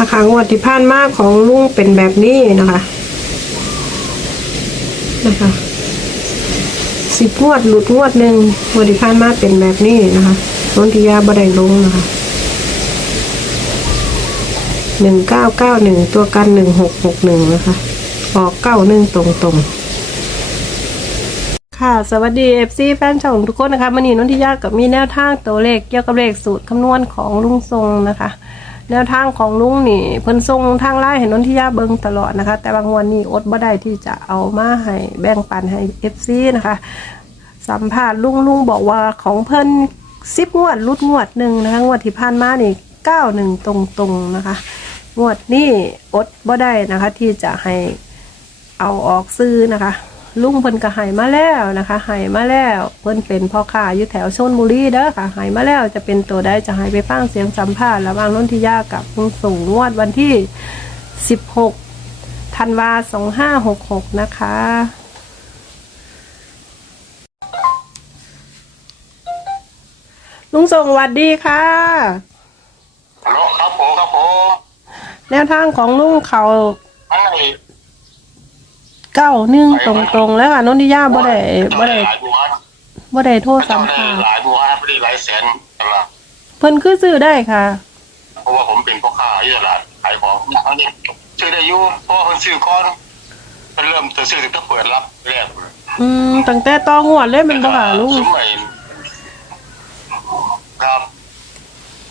นะคะงวดที่ผ่านมาของลุงเป็นแบบนี้นะคะนะคะสิบงวดหลุดงวดหนึ่งงวดที่ผ่านมาเป็นแบบนี้นะคะนนทิยาบไดลงนะคะหนึ่งเก้าเก้าหนึ่งตัวกันหนึ่งหกหกหนึ่งนะคะ ออกเก้าหนึ่งตรงตรงค่ะ สวัสดีเอฟซีแฟนช่องทุกคนนะคะมันนี้นนทิยากับมีแนวทางตัวเลขเกี่ยวกับเลขสูตรคำนวณของลุงทรงนะคะ แนวทางของลุงนี่เพิ่นทรงทางไล่ให้นนทิยาเบิงตลอดนะคะ แต่บางวันนี้อดบ่ได้ที่จะเอามาให้แบ่งปันให้เอฟซีนะคะ สัมภาษณ์ลุงลุงบอกว่าของเพิ่นสิบงวดรุดงวดหนึ่งนะคะงวดที่ผ่านมานี่เก้าหนึ่งตรงๆนะคะ งวดนี้อดบ่ได้นะคะ ที่จะให้เอาออกซื้อนะคะ ลุงเพิ่นก็ใหายมาแล้วนะคะใหายมาแล้ว เพิ่นเป็นพ่อค้าอยู่แถวชนบุรีเด้อค่ะใหายมาแล้วจะเป็นตัวใดจะใหายไปฟังเสียงสัมภาษณ์ระหว่างนนทิยากับลุงสูงงวดวันที่ 16ธันวา2566 นะคะลุงส่งหวัดดีค่ะฮัลโหลครับผมครับผมแนวทางของลุงเขาอันไหน เก้าหนึ่งตรงๆแล้วค่ะนนทิยาบ่ได้บ่ได้หลายบัวบ่ได้โทษสัมภาษณ์หลายบัวไม่ได้หลายแสนตลาดเพิ่นคือซื้อได้ค่ะ เพราะว่าผมเป็นพ่อค้าอยู่ตลาดขายของเขานี่ซื้อได้อยู่เพราะว่าคนซื้อก้อนมันเริ่มจะซื้อถึงจะเปิดรับแรกเลยอืมตั้งแต่ต่องวดเลยมันบ่ค่ะลุงครับ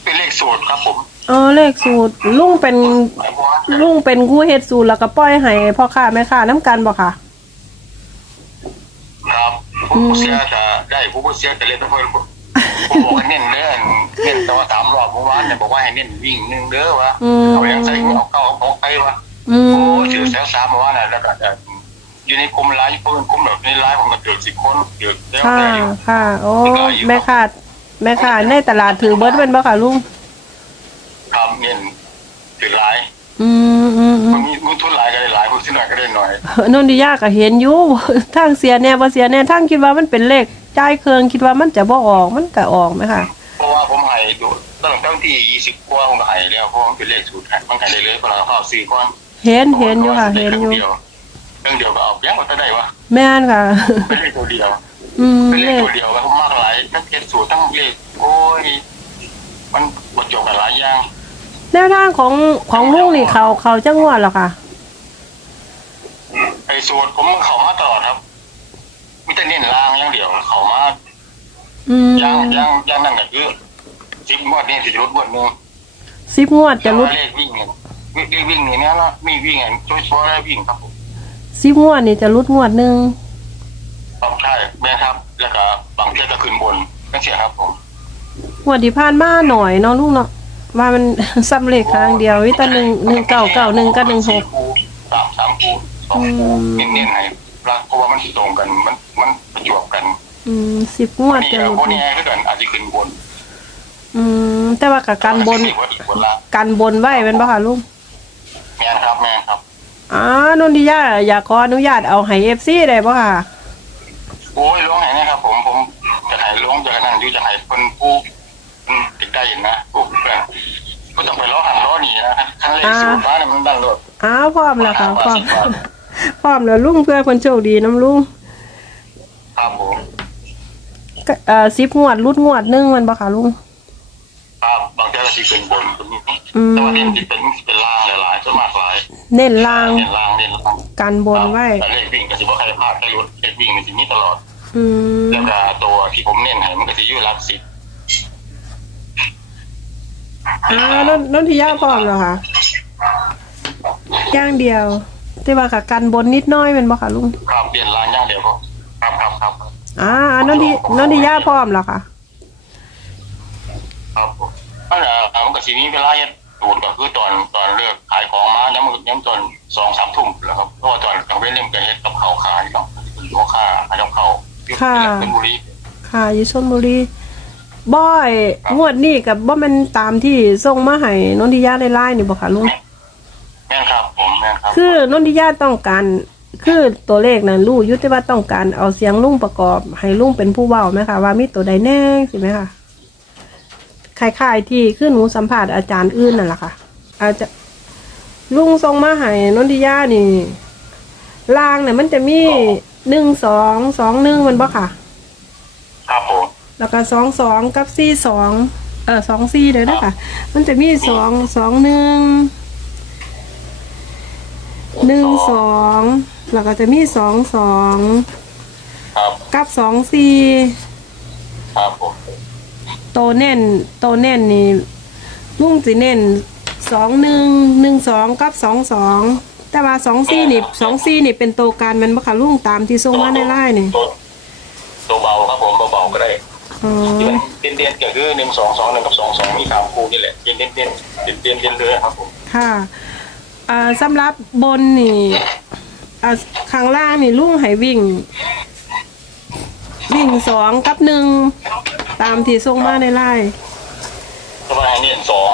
เป็นเลขสูตรครับผม อ๋อเลขสูตรลุงเป็นหลายบัวลุงเป็นผู้เฮ็ดสูตรแล้วก็ปล่อยให้พ่อค้าแม่ค้านํกันบ่ค่ะ ครับผู้เสียจะได้ผู้เสียจะเล่นทุกคนผมบอกให้เน้นเด้อเน้นแต่ว่าสามรอบเมื่อวานเนี่ยบอกว่าให้เน้นวิ่งหนึ่งเด้อวะอืม เอาอย่างใส่เอาเข้าเอาไปวะอืโอ้มถือแสนสามมาว่าน่ะแล้วก็จะอยู่ในกลุ่มไลน์เพิ่นกลุ่มแบบในไลน์ผมก็เกือบสิบคนเกือบแล้วค่ะแต่อยู่ ค่ะ โอ้แม่ค้าแม่ค้าในตลาดถือเบิดเป็นบ่ค่ะลุง ทำเงินถือไลน์ อืมอืมอืมันมมีมือทุนไลน์ก็ได้ไลน์คนที่หน่อยก็ได้หน่อยนนทิยาก็เห็นอยู่ทางเสียแน่บ่เสียแน่ทางคิดว่ามันเป็นเลขจ่ายเครื่องคิดว่ามันจะบ่ออกมันก็ออกไหมค่ะเพราะว่าผมให้ดูตั้งแต่ที่ยี่สิบกว่าผมก็ให้แล้วเพราะว่ามันเป็นเลขสูตรให้มันขายได้เลยเพราะเราเข้าสี่ก้อนเห็นเห็นอยู่ค่ะ เห็นอยู่เดียวเรื่องเดียวก็เอาแย้งมันก็ได้วะแม่นค่ะ เป็นเลขตัวเดียว อืมเป็นเลเลขขตัวเดียวแล้วมากหลายทั้งเก็ดสูตรทั้งเลขโอ้ยมันบดจบกันหลายอย่าง แนวทางของของลุงนี่เขาเขาจะงวดหรอค่ะไอ้สูตรผมเข้ามาตลอดครับมีแต่เน้นล่างอย่างเดียวเข้ามาอืมย่างย่างย่างนั่นก็คือสิบงวดนี่สิรถงวดหนึงสิบงวดจะลุดเลขวิ่งเนี่ยวิ่งวิ่งนี่เนี่ยเนาะมีวิ่งอะช่วยช่วยได้วิ่งครับผมสิบงวดนี่จะลุดงวดหนึ่งครับใช่แม่ครับ แล้วก็บางเที่ยก็ขึ้นบนก็เสียครับผม งวดที่ผ่านมาหน่อยเนาะลุงเนาะ ว่ามัน ซ้ำเลขครั้งเดียววิตาหนึ่งหนึ่งเก้าเก้าหนึ่งกับหนึ่งหกสามสามคูสองคูอืม เน้นๆให้รักเพราะว่ามันตรงกันมันมันประจวบกันอืมสิบงวดนี่จะเออลุดพวกนี้ก็เกินอาจจะขึ้นบนอืมแต่ว่ากับการบนบนบนละการบนไว้เป็นปะค่ะลุงแม่นครับแม่นครับอ๋อนนทิยาอยากขออนุญาตเอาให้เอฟซีได้ปะค่ะ โอ้ยลงไหนนะครับ ผมผมจะให้ลงจะนั่นอยู่จะให้คนผู้ติดได้ยินนะผู้เพื่อน ก็ต้องไปล้อหันล้อหนีนะขั้นเลขสูตรมาเนี่ยมันดันรถอ้าวพร้อมแล้วค่ะพร้อมพร้อมแล้วลุงเพื่อคนโชคดีน้ำลุงครับผมก็เอ่อสิบงวดรุดงวดหนึงมันปะค่ะลุง ครับบางทีก็ที่ขึ้นบนอืม แต่ว่าเน้นที่เป็นเป็นล่างหลายๆส่วนมากหลายเน้นล่างเน้นล่างเน้นล่างกันบนไว้ แต่เลขวิ่งก็สิว่าใครพลาดใครรุดเลขวิ่งในสิ่งนี้ตลอด อืม แล้วก็ตัวที่ผมเน้นให้มันก็จะอยู่หลักสิบ อ่านนนทิยาพร้อมแล้วค่ะอย่างเดียวแต่ว่ากับกันบนนิดน้อยเป็นบ่ค่ะลุงครับเปลี่ยนล่างอย่างเดียวก็ครับครับครับอ่านนทินนทิยาพร้อมแล้วค่ะครับผมนั่นแหละมันก็สิมีเวลาเฮ็ดตูดก็คือตอนตอนเลิกขายของมาย้ำมือย้ำตอนสองสามทุ่มแล้วครับเพราะว่าตอนกลางเว้นเล่มก็เฮ็ดกับเขาวขายเนาะอยู่ค่าขายกับเขาวอยู่ค่ะเป็นบุรีค่ะอยู่ชลบุรี บ่อยครับ งวดนี้กับบ่แมันตามที่ส่งมาให้นนทิยาได้ไล่นี่บ่ค่ะลุงแม่นครับผมแม่นครับคือนนทิยาต้องการ คือตัวเลขนั้นรู้อยุติว่าต้องการเอาเสียงลุงประกอบ ให้ลุงเป็นผู้เว้าไหมคะว่ามีตัวใดแน่สิไหมคะคล้ายๆที่คือหนูสัมภาษณ์อาจารย์อื่นนั่นแหละค่ะ อาจจะลุงทรงมาให้นนทิยานี่ลางเนี่ยมันจะมีหนึ่งสองสองหนึ่งมันบ่ค่ะครับผม แล้วก็สองสองกับสี่สองเออสองสี่เลยนะคะมันจะมีสองสองหนึ่งหนึ่งสองแล้วก็จะมีสองสองครับกับสองสี่ครับผมโตเน่นโตเน่นนี่ลุงสิเน่นสองหนึ่งหนึ่งสองกับสองสองแต่ว่าสองสี่นี่สองสี่นี่เป็นโตวการแมันบ่ค่ะลุงตามที่ส่งมาในไลน์นี่ตัวตัวเบาครับผมเบาๆก็ได้ อ๋อที่มันเด่นเด่นก็คือหนึ่งสองสองหนึ่งกับสองสองมีสามคู่นี่แหละเด่นเด่นเด่นเด่นเด่นเด่นเลยครับผมค่ะอ่าสำหรับบนนี่อ่าข้างล่างนี่ลุงให้วิ่ง วิ่งสองกับหนึ่งตามที่ส่งมาในไลน์ทำไมเน้นสอง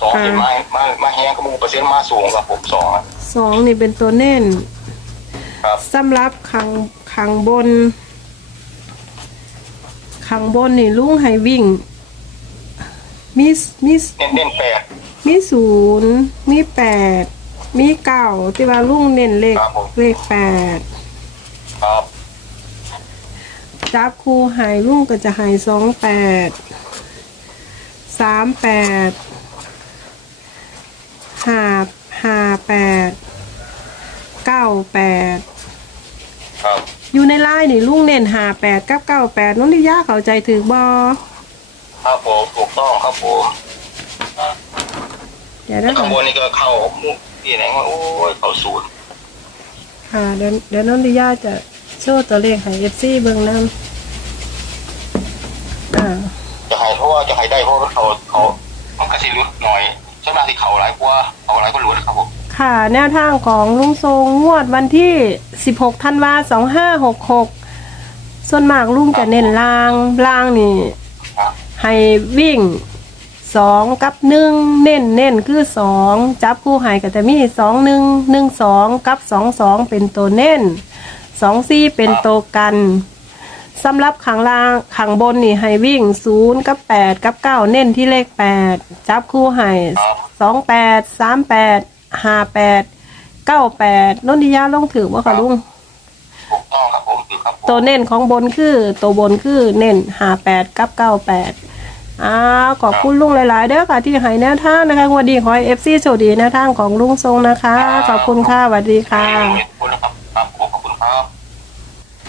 สองเป็นมามามาแห้งก็มูเปอร์เซ็นต์มาสูงครับผมสองอะสองนี่เป็นตัวเน่นครับสำหรับข้างข้างบน ข้างบนนี่ลุงให้วิ่ง มีมีเน้นเน้นแปดมีศูนย์มีแปดมีเก้าที่ว่าลุงเน้นเลขครับผมเลขแปดครับจับคู่หายลุงก็จะหายสองแปดสามแปดห้าห้าแปดเก้าแปดครับ อยู่ในไลน์นี่ลุงเน้นหาแปดกับเก้าแปดน้องลิยาเข้าใจถือบอครับผมถูกต้องครับผมเดี๋ยวแล้นะวข้าคะงบนนี่ก็เข้ามุกที่ไหนว่าโอ้ยเข้าศูนย์ค่ะเดี๋ยวเดี๋ยวน้องลิยาจะโชว์ตัวเลขให้เอฟซีเบิ่งน้ำอ่าจะให้เพราะว่าจะให้ได้เพราะว่าเขาเขามันกระสิรุดหน่อยช่วงหน้าที่เขาหลายกว่าเขาหลายก็รู้นะครับผม ค่ะ แนวทางของลุงทรงงวดวันที่ 16ธันวา2566 ส่วนมากลุงจะเน้นลางลางนี่ ให้วิ่ง 2 กับ 1 เน้นเน้นคือ 2 จับคู่หายก็จะมี 2 1 1 2 กับ 2 2 เป็นตัวเน้น 2 4 เป็นตัวกันสำหรับขังล่างขังบนนี่ให้วิ่ง 0 กับ 8 กับ 9 เน้นที่เลข 8 จับคู่ให้ 28 38 ห้าแปดเก้าแปดนนทิยาลงถือว่าค่ะลุงถูกต้องครับผมถูกครับผมตัวเน้นของบนคือ ตัวบนคือเน้นหาแปดกับเก้าแปดอ้าวขอบคุณลุงหลาย ๆ เด้อค่ะที่ให้แนวทางนะคะวันดีขอให้เอฟซีโชคดีแนวทางของลุงทรงนะคะ ขอบคุณค่ะสวัสดีค่ะ ขอบคุณนะครับครับผมขอบคุณครับ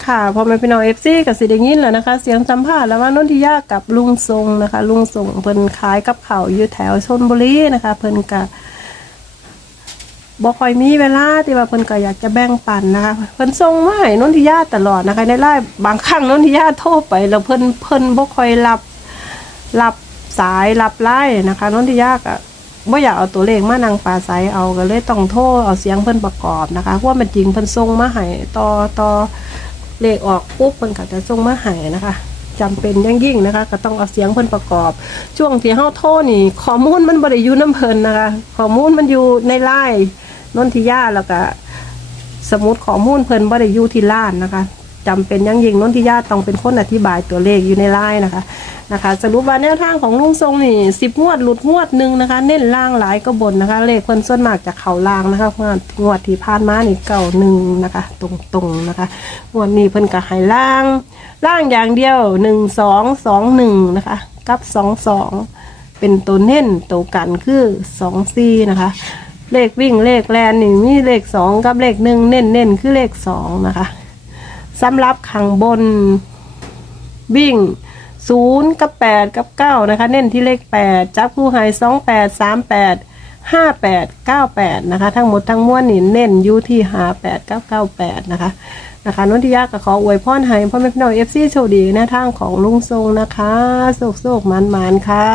ค่ะพอมาเป็นน้องเอฟซีกับสิเดยินแล้วนะคะ เสียงสัมภาษณ์แล้วว่านนทิยากับลุงทรงนะคะ ลุงทรงเพิ่นขายกับเขาวอยู่แถวชนบุรีนะคะ เพิ่นกะ บ่ค่อยมีเวลาที่ว่าเพิ่นก็อยากจะแบ่งปันนะคะเพิ่นส่งมาให้นนทิยาตลอดนะคะในไลน์บางครั้งนนทิยาโทรไป แล้วเพิ่นเพิ่นบ่ค่อยรับรับสายรับไลน์นะคะนนทิยาก็บ่อยากเอาตัวเลขมานั่งปลาใสเอาก็เลยต้องโทรเอาเสียงเพิ่นประกอบนะคะว่ามันจริงเพิ่นส่งมาให้ต่อต่อเลขออกปุ๊บเพิ่นก็จะส่งมาให้นะคะจำเป็นอย่งยิ่งนะคะ ก็ต้องเอาเสียงเพิ่นประกอบ ช่วงที่เฮาโทรนี่ข้อมูลมันบ่ได้อยู่น้ำเพิ่นนะคะข้อมูลมันอยู่ในไลน์ นนทิยาแล้วก็สมุดข้อมูลเพิ่นบ่ได้อยู่ที่ล้านนะคะจำเป็นย่างยิงนนทิยาต้องเป็นคนอธิบายตัวเลขอยู่ในไลน์นะคะนะคะสรุปว่าแนวทางของลุงทรงนี่สิบงวดหลุดงวดหนึ่งนะคะ เน้นล่างหลายก็บนนะคะ เลขเพิ่นส่วนมากจะเข่าล่างนะคะงวดงวดที่ผ่านมานี่เก่าหนึ่งนะคะ ตรงๆนะคะงวดนี้เพิ่นก็ให้ล่าง ล่างอย่างเดียวหนึ่งสองสองหนึ่งนะคะ กับสองสองเป็นตัวเน้นตัวกันคือสองซีนะคะ เลขวิ่งเลขแลนนี่มีเลขสองกับเลขหนึ่งเน้นเน้นคือเลขสองนะคะสำหรับขังบนวิ่งศูนย์กับแปดกับเก้านะคะ เน้นที่เลขแปดจับคู่หายสองแปดสามแปดห้าแปดเก้าแปดนะคะ ทั้งหมดทั้งมวลนี่เน้นอยู่ที่หาแปดเก้าเก้าแปดนะคะนะคะนนทิยาก็ขออวยพรให้พ่อแม่พี่น้องเอฟซีโชคดีในทางของลุงทรงนะคะโศกโศกมันมันค่ะ